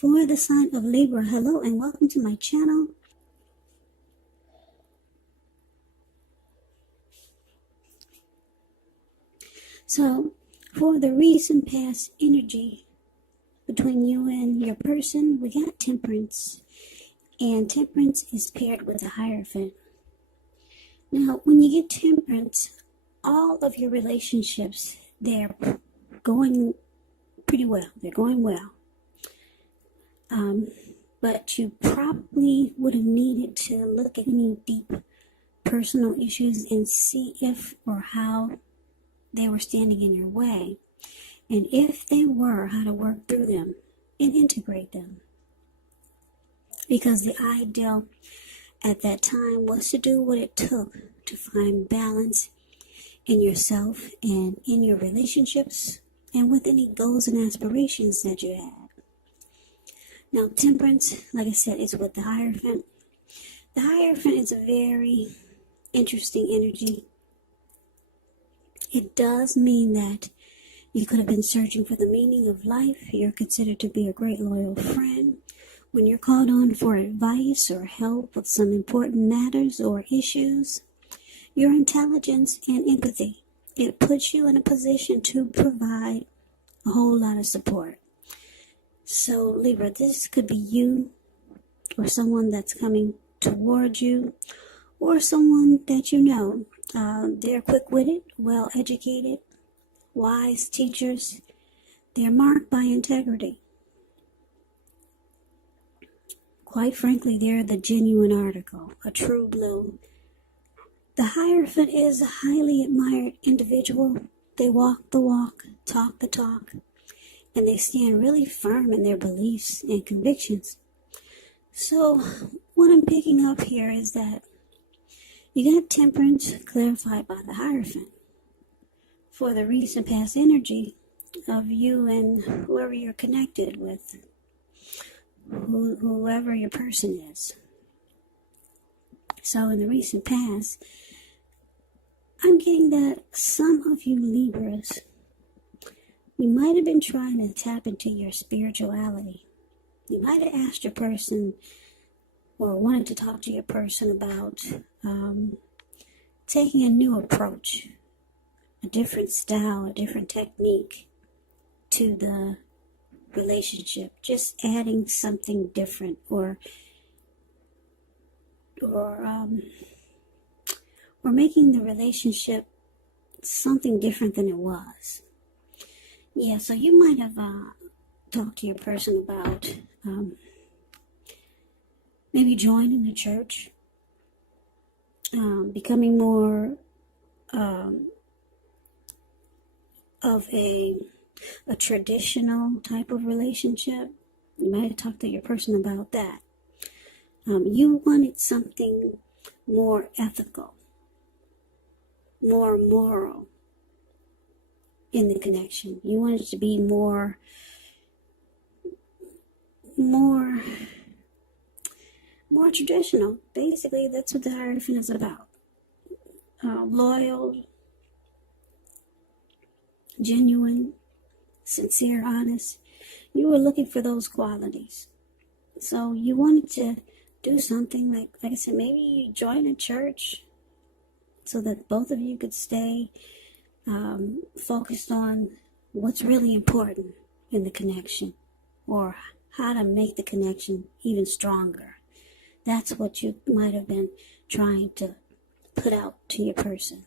For the sign of Libra, hello and welcome to my channel. So, for the recent past energy between you and your person, we got Temperance. And Temperance is paired with a Hierophant. Now, when you get Temperance, all of your relationships, they're going pretty well. They're going well. But you probably would have needed to look at any deep personal issues and see if or how they were standing in your way. And if they were, how to work through them and integrate them. Because the ideal at that time was to do what it took to find balance in yourself and in your relationships and with any goals and aspirations that you had. Now, Temperance, like I said, is with the Hierophant. The Hierophant is a very interesting energy. It does mean that you could have been searching for the meaning of life. You're considered to be a great loyal friend. When you're called on for advice or help with some important matters or issues, your intelligence and empathy, it puts you in a position to provide a whole lot of support. So, Libra, this could be you or someone that's coming towards you or someone that you know. They're quick-witted, well-educated, wise teachers. They're marked by integrity. Quite frankly, they're the genuine article, a true blue. The Hierophant is a highly admired individual. They walk the walk, talk the talk, and they stand really firm in their beliefs and convictions. So, what I'm picking up here is that you got Temperance clarified by the Hierophant for the recent past energy of you and whoever you're connected with, whoever your person is. So in the recent past, I'm getting that some of you Libras, you might have been trying to tap into your spirituality. You might have asked your person or wanted to talk to your person about taking a new approach, a different style, a different technique to the relationship, just adding something different or making the relationship something different than it was. Yeah, so you might have talked to your person about maybe joining the church, becoming more of a traditional type of relationship. You might have talked to your person about that. You wanted something more ethical, more moral in the connection. You wanted to be more traditional. Basically, that's what the Hierophant is about. Loyal, genuine, sincere, honest. You were looking for those qualities. So you wanted to do something like I said, maybe you join a church so that both of you could stay focused on what's really important in the connection or how to make the connection even stronger. That's what you might have been trying to put out to your person.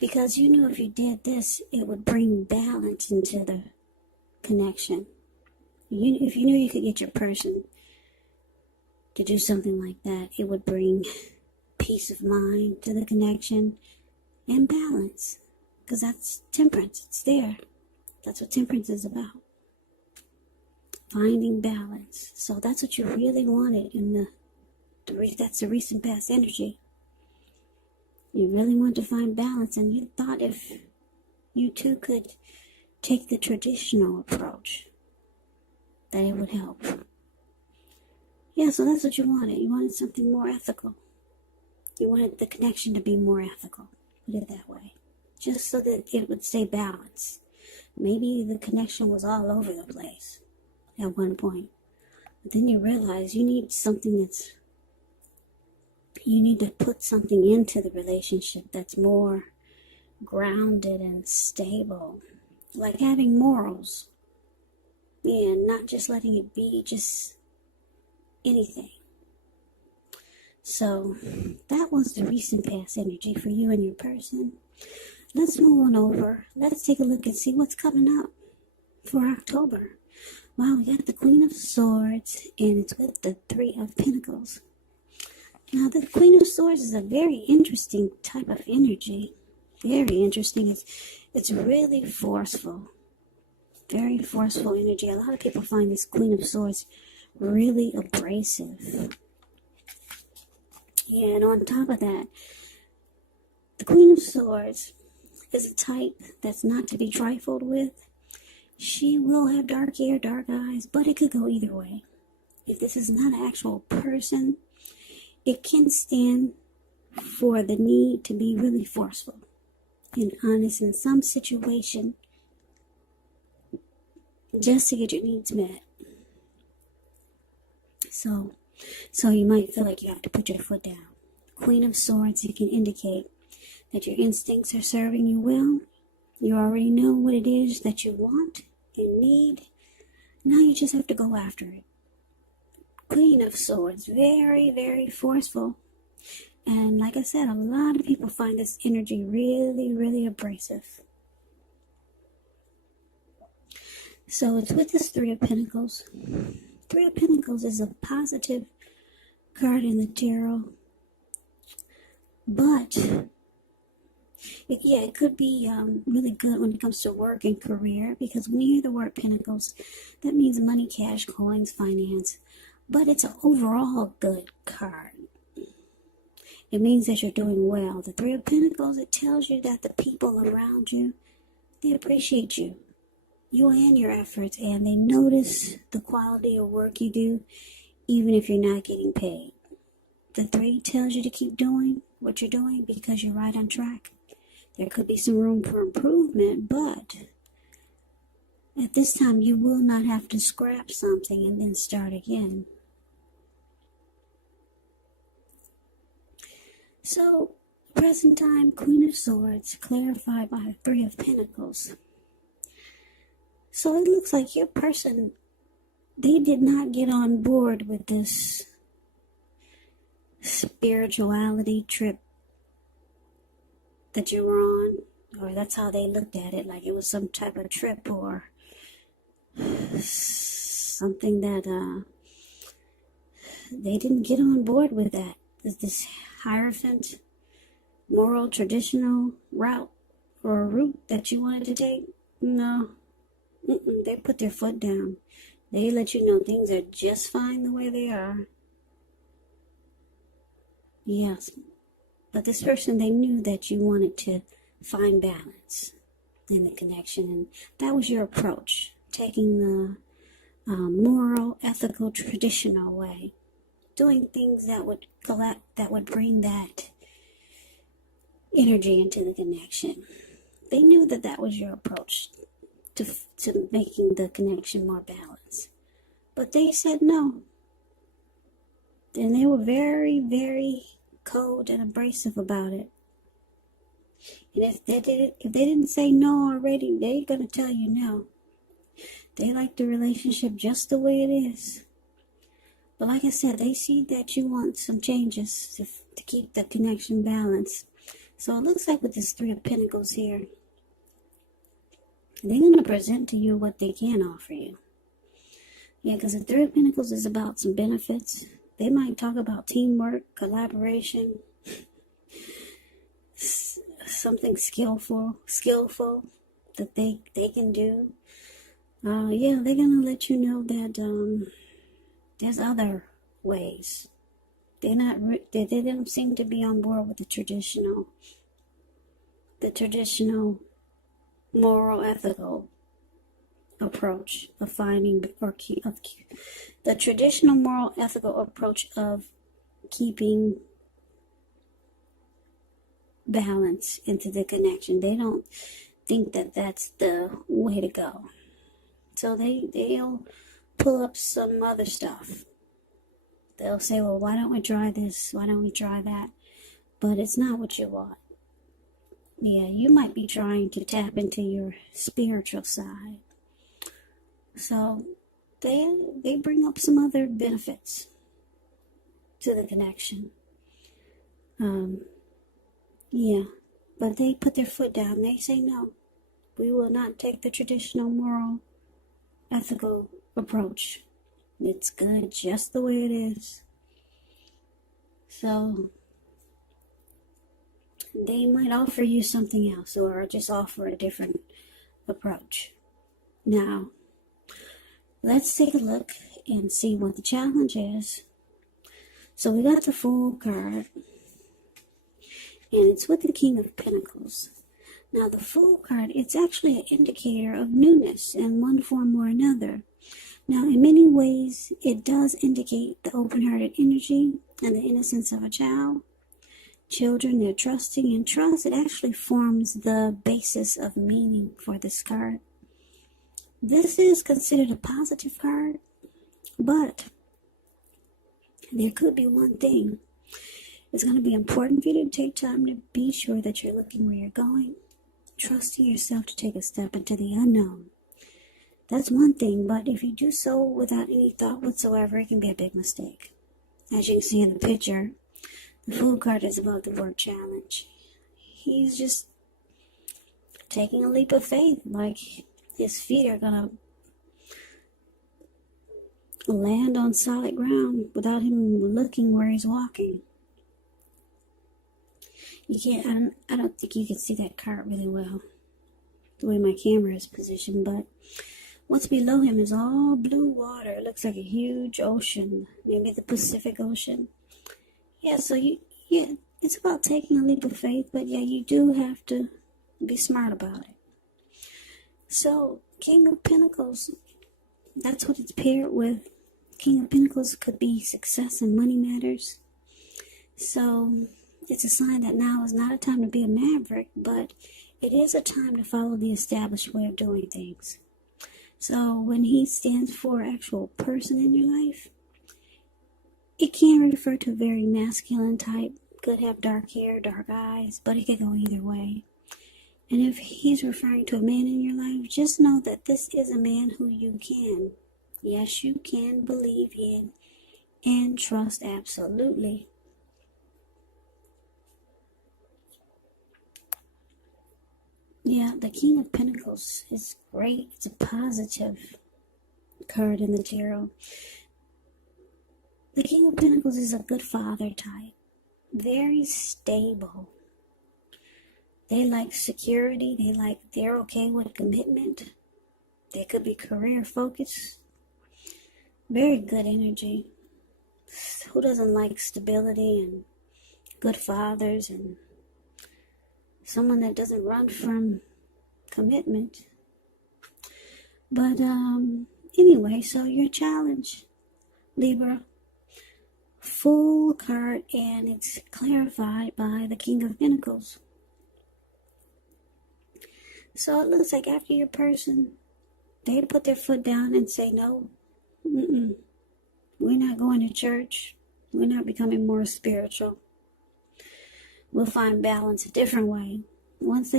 Because you knew if you did this, it would bring balance into the connection. If you knew you could get your person to do something like that, it would bring peace of mind to the connection and balance. Because that's Temperance. It's there. That's what Temperance is about. Finding balance. So that's what you really wanted in that's the recent past energy. You really want to find balance, and you thought if you two could take the traditional approach, that it would help. Yeah, so that's what you wanted. You wanted something more ethical. You wanted the connection to be more ethical. Put it that way. Just so that it would stay balanced. Maybe the connection was all over the place at one point. But then you realize you need to put something into the relationship that's more grounded and stable. Like having morals. Yeah, not just letting it be just anything. So, that was the recent past energy for you and your person. Let's move on over. Let's take a look and see what's coming up for October. Wow, we got the Queen of Swords, and it's with the Three of Pentacles. Now, the Queen of Swords is a very interesting type of energy. Very interesting. It's really forceful. Very forceful energy. A lot of people find this Queen of Swords really abrasive. Yeah, and on top of that, the Queen of Swords is a type that's not to be trifled with. She will have dark hair, dark eyes, but it could go either way. If this is not an actual person, it can stand for the need to be really forceful and honest in some situation just to get your needs met. So you might feel like you have to put your foot down. Queen of Swords, it can indicate that your instincts are serving you well. You already know what it is that you want and need. Now you just have to go after it. Queen of Swords, very, very forceful. And like I said, a lot of people find this energy really, really abrasive. So it's with this Three of Pentacles. Three of Pentacles is a positive card in the tarot. But, it could be really good when it comes to work and career. Because when you hear the word Pentacles, that means money, cash, coins, finance. But it's an overall good card. It means that you're doing well. The Three of Pentacles, it tells you that the people around you, they appreciate you. You and your efforts, and they notice the quality of work you do, even if you're not getting paid. The Three tells you to keep doing what you're doing because you're right on track. There could be some room for improvement, but at this time you will not have to scrap something and then start again. So, present time, Queen of Swords, clarified by the Three of Pentacles. So it looks like your person, they did not get on board with this spirituality trip that you were on. Or that's how they looked at it, like it was some type of trip or something that they didn't get on board with that. This Hierophant, moral, traditional route or route that you wanted to take. No. They put their foot down. They let you know things are just fine the way they are. Yes. But this person, they knew that you wanted to find balance in the connection. And that was your approach. Taking the moral, ethical, traditional way. Doing things that would bring that energy into the connection. They knew that that was your approach to making the connection more balanced. But they said no. And they were very, very cold and abrasive about it. And if they didn't say no already, they're going to tell you no. They like the relationship just the way it is. But like I said, they see that you want some changes to keep the connection balanced. So it looks like with this Three of Pentacles here, they're going to present to you what they can offer you. Yeah, because the Three of Pentacles is about some benefits. They might talk about teamwork, collaboration, something skillful that they can do. They're going to let you know that there's other ways. They didn't seem to be on board with the traditional moral, ethical approach of finding the traditional moral, ethical approach of keeping balance into the connection. They don't think that that's the way to go. So they'll pull up some other stuff. They'll say, well, why don't we try this? Why don't we try that? But it's not what you want. Yeah, you might be trying to tap into your spiritual side. So they bring up some other benefits to the connection. Yeah, but they put their foot down. They say, no, we will not take the traditional moral, ethical approach. It's good just the way it is. So they might offer you something else, or just offer a different approach. Now, let's take a look and see what the challenge is. So we got the Fool card, and it's with the King of Pentacles. Now, the Fool card, it's actually an indicator of newness in one form or another. Now, in many ways, it does indicate the open-hearted energy and the innocence of a child. Children, they're trusting, and trust, it actually forms the basis of meaning for this card. This is considered a positive card, but there could be one thing. It's going to be important for you to take time to be sure that you're looking where you're going, trusting yourself to take a step into the unknown. That's one thing, but if you do so without any thought whatsoever, it can be a big mistake. As you can see in the picture, the Fool card is about the word challenge. He's just taking a leap of faith, like his feet are going to land on solid ground without him looking where he's walking. You can't, I don't think you can see that card really well, the way my camera is positioned, but what's below him is all blue water. It looks like a huge ocean, maybe the Pacific Ocean. Yeah, so it's about taking a leap of faith, but yeah, you do have to be smart about it. So, King of Pentacles, that's what it's paired with. King of Pentacles could be success in money matters. So, it's a sign that now is not a time to be a maverick, but it is a time to follow the established way of doing things. So, when he stands for an actual person in your life, it can refer to a very masculine type. Could have dark hair, dark eyes, but it could go either way. And if he's referring to a man in your life, just know that this is a man who you can, yes, you can believe in and trust absolutely. Yeah, the King of Pentacles is great. It's a positive card in the tarot. The King of Pentacles is a good father type. Very stable. They like security. They're okay with commitment. They could be career focused. Very good energy. Who doesn't like stability and good fathers and someone that doesn't run from commitment? But anyway, so your challenge, Libra, Fool card, and it's clarified by the King of Pentacles. So it looks like after your person, they put their foot down and say, no, we're not going to church. We're not becoming more spiritual. We'll find balance a different way. Once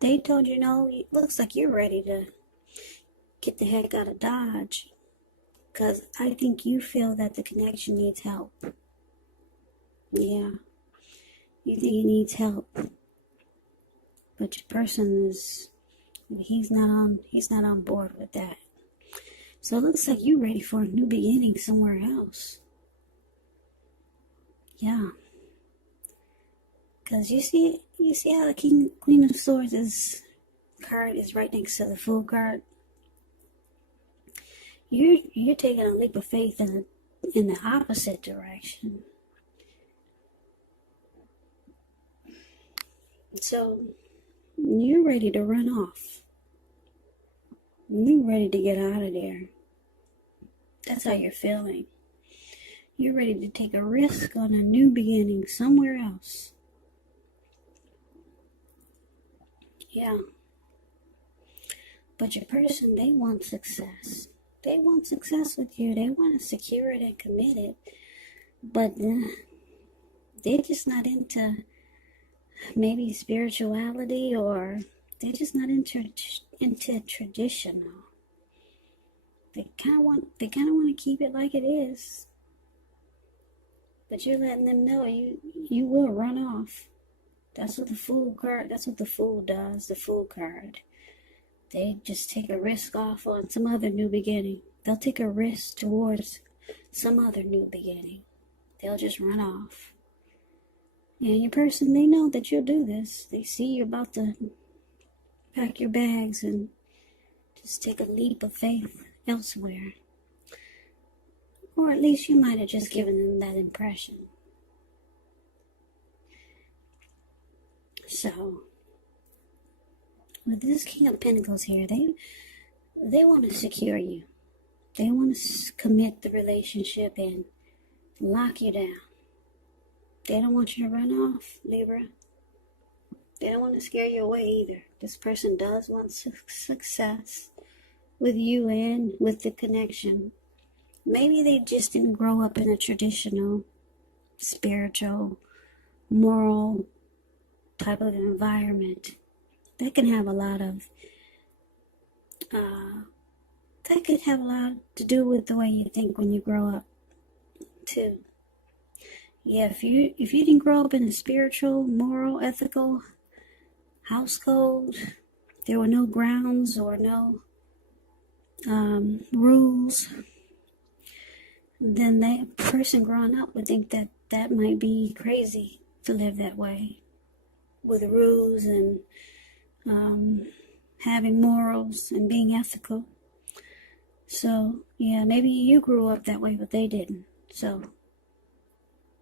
they told you no, it looks like you're ready to get the heck out of Dodge. Because I think you feel that the connection needs help. Yeah. You think he needs help. But your person he's not on board with that. So it looks like you're ready for a new beginning somewhere else. Yeah. Because you see how the Queen of Swords card is right next to the Fool card? You're taking a leap of faith in the opposite direction. So you're ready to run off. You're ready to get out of there. That's how you're feeling. You're ready to take a risk on a new beginning somewhere else. Yeah. But your person, they want success. They want success with you. They want to secure it and commit it. But they're just not into maybe spirituality, or they're just not into traditional. They kind of want to keep it like it is. But you're letting them know you will run off. That's what the Fool card, that's what the Fool does, the Fool card. They just take a risk off on some other new beginning. They'll take a risk towards some other new beginning. They'll just run off. And your person, they know that you'll do this. They see you're about to pack your bags and just take a leap of faith elsewhere. Or at least you might have just given them that impression. So, with this King of Pentacles here, they want to secure you. They want to commit the relationship and lock you down. They don't want you to run off, Libra. They don't want to scare you away either. This person does want success with you and with the connection. Maybe they just didn't grow up in a traditional, spiritual, moral type of environment. That can have a lot of, that could have a lot to do with the way you think when you grow up, too. Yeah, if you didn't grow up in a spiritual, moral, ethical household, there were no grounds or no rules, then that person growing up would think that that might be crazy to live that way, with rules and having morals and being ethical. So, yeah, maybe you grew up that way, but they didn't. So,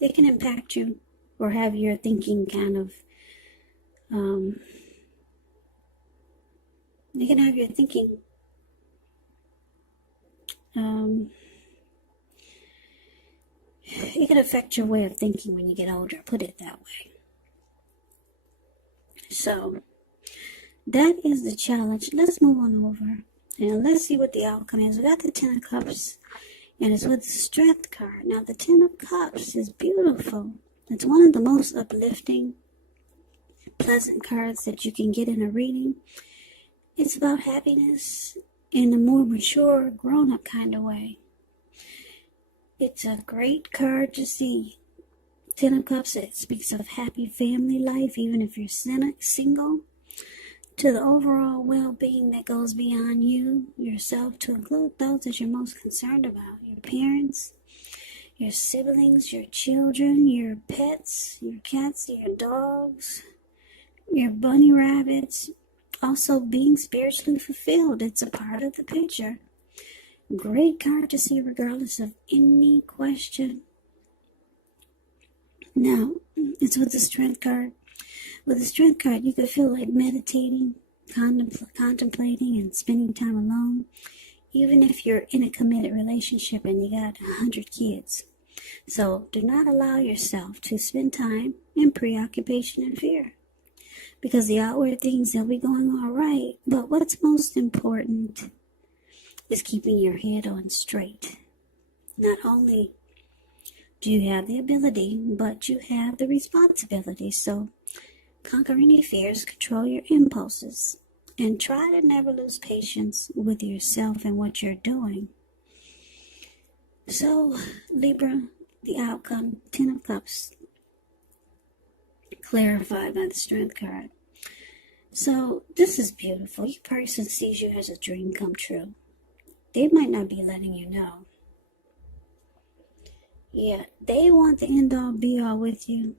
it can impact you or have your thinking kind of, they can have your thinking, it can affect your way of thinking when you get older, put it that way. So, that is the challenge. Let's move on over and let's see what the outcome is. We got the Ten of Cups, and it's with the Strength card. Now, the Ten of Cups is beautiful. It's one of the most uplifting, pleasant cards that you can get in a reading. It's about happiness in a more mature, grown-up kind of way. It's a great card to see. Ten of Cups, it speaks of happy family life, even if you're single, to the overall well-being that goes beyond you, yourself, to include those that you're most concerned about. Your parents, your siblings, your children, your pets, your cats, your dogs, your bunny rabbits. Also being spiritually fulfilled. It's a part of the picture. Great card to see regardless of any question. Now, it's with the Strength card. With the Strength card, you could feel like meditating, contemplating, and spending time alone, even if you're in a committed relationship and you got 100 kids. So, do not allow yourself to spend time in preoccupation and fear, because the outward things, they'll be going all right, but what's most important is keeping your head on straight. Not only do you have the ability, but you have the responsibility. So, conquer any fears, control your impulses, and try to never lose patience with yourself and what you're doing. So, Libra, the outcome, Ten of Cups, clarified by the Strength card. So, this is beautiful. Your person sees you as a dream come true. They might not be letting you know. Yeah, they want the end-all be-all with you.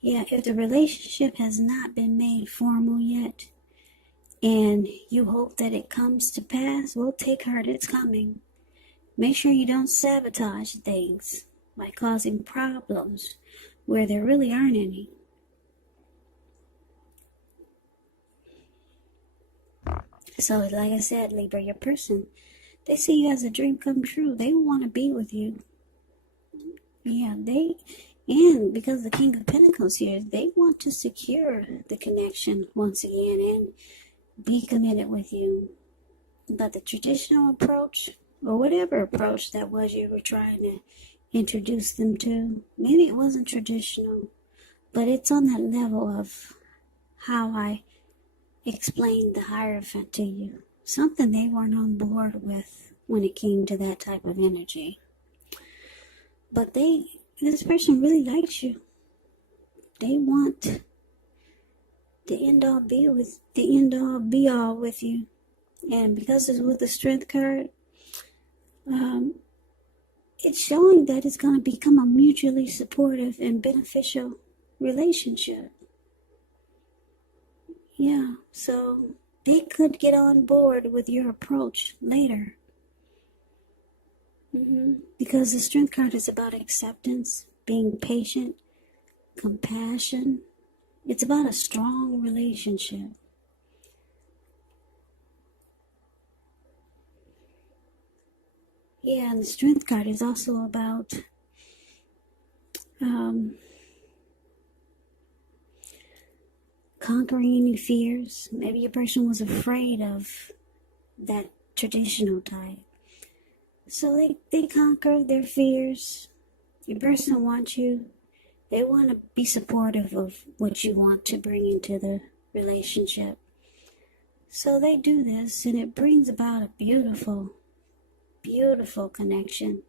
Yeah, if the relationship has not been made formal yet, and you hope that it comes to pass, well, take heart, it's coming. Make sure you don't sabotage things by causing problems where there really aren't any. So, like I said, Libra, your person, they see you as a dream come true. They want to be with you. Yeah, And because the King of Pentacles here, they want to secure the connection once again and be committed with you. But the traditional approach, or whatever approach that was you were trying to introduce them to, maybe it wasn't traditional, but it's on that level of how I explained the Hierophant to you. Something they weren't on board with when it came to that type of energy. But this person really likes you. They want the end all be all with you. And because it's with the Strength card, it's showing that it's going to become a mutually supportive and beneficial relationship. Yeah, so they could get on board with your approach later. Because the Strength card is about acceptance, being patient, compassion. It's about a strong relationship. Yeah, and the Strength card is also about conquering any fears. Maybe your person was afraid of that traditional type. So they conquer their fears. Your person wants you. They want to be supportive of what you want to bring into the relationship. So they do this, and it brings about a beautiful, beautiful connection.